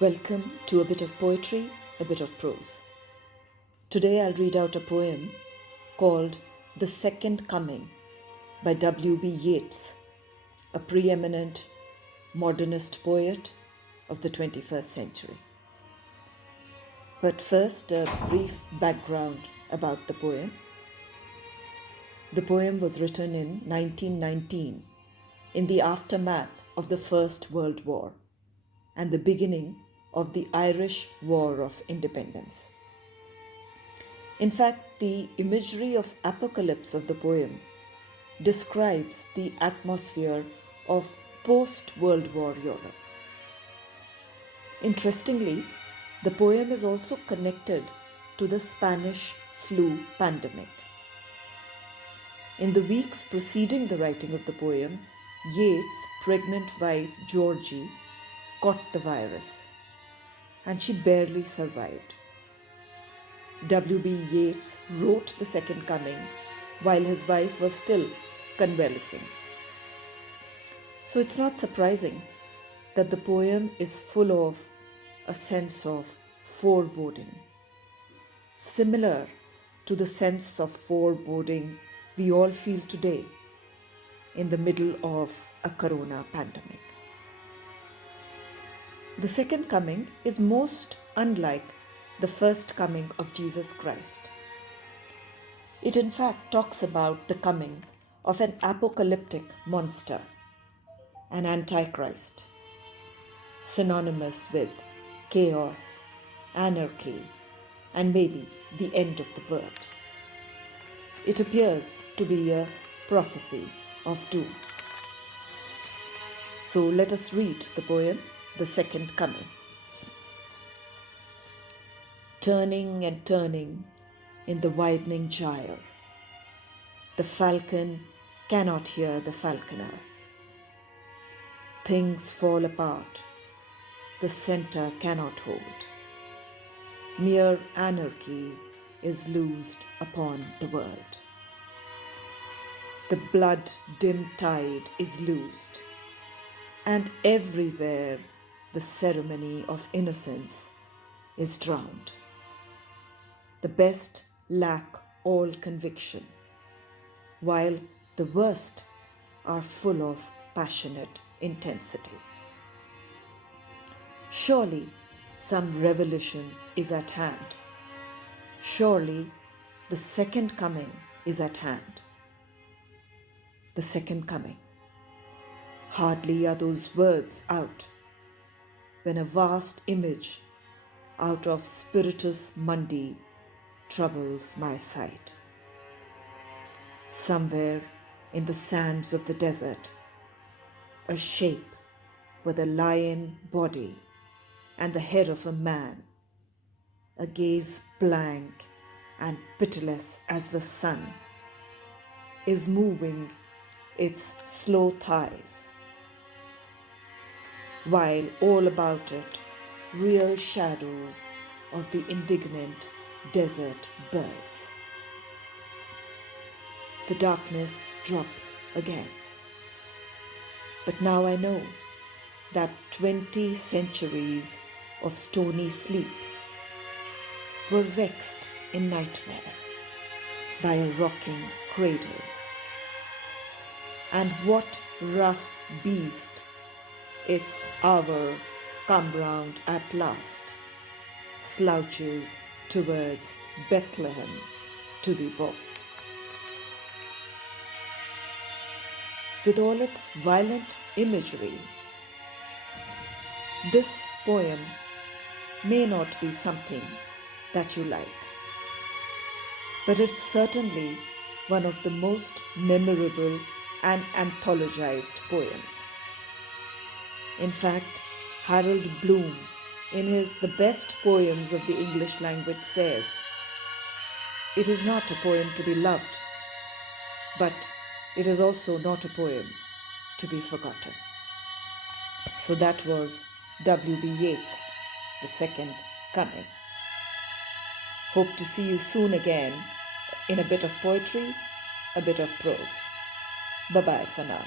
Welcome to a bit of poetry, a bit of prose. Today I'll read out a poem called The Second Coming by W.B. Yeats, a preeminent modernist poet of the 21st century. But first, a brief background about the poem. The poem was written in 1919 in the aftermath of the First World War and the beginning of the Irish War of Independence. In fact, the imagery of apocalypse of the poem describes the atmosphere of post-World War Europe. Interestingly, the poem is also connected to the Spanish flu pandemic. In the weeks preceding the writing of the poem, Yeats' pregnant wife Georgie caught the virus, and she barely survived. W.B. Yeats wrote The Second Coming while his wife was still convalescing. So it's not surprising that the poem is full of a sense of foreboding, similar to the sense of foreboding we all feel today in the middle of a corona pandemic. The Second Coming is most unlike the First Coming of Jesus Christ. It in fact talks about the coming of an apocalyptic monster, an antichrist, synonymous with chaos, anarchy, and maybe the end of the world. It appears to be a prophecy of doom. So let us read the poem, The Second Coming. Turning and turning in the widening gyre, the falcon cannot hear the falconer. Things fall apart, the center cannot hold. Mere anarchy is loosed upon the world. The blood-dimmed tide is loosed, and everywhere the ceremony of innocence is drowned. The best lack all conviction, while the worst are full of passionate intensity. Surely some revolution is at hand. Surely the second coming is at hand. The second coming. Hardly are those words out when a vast image out of Spiritus Mundi troubles my sight. Somewhere in the sands of the desert, a shape with a lion body and the head of a man, a gaze blank and pitiless as the sun, is moving its slow thighs, while all about it real shadows of the indignant desert birds. The darkness drops again. But now I know that 20 centuries of stony sleep were vexed in nightmare by a rocking cradle. And what rough beast, its hour come round at last, slouches towards Bethlehem to be born. With all its violent imagery, this poem may not be something that you like, but it's certainly one of the most memorable and anthologized poems. In fact, Harold Bloom, in his The Best Poems of the English Language, says, "It is not a poem to be loved, but it is also not a poem to be forgotten." So that was W.B. Yeats, The Second Coming. Hope to see you soon again in a bit of poetry, a bit of prose. Bye-bye for now.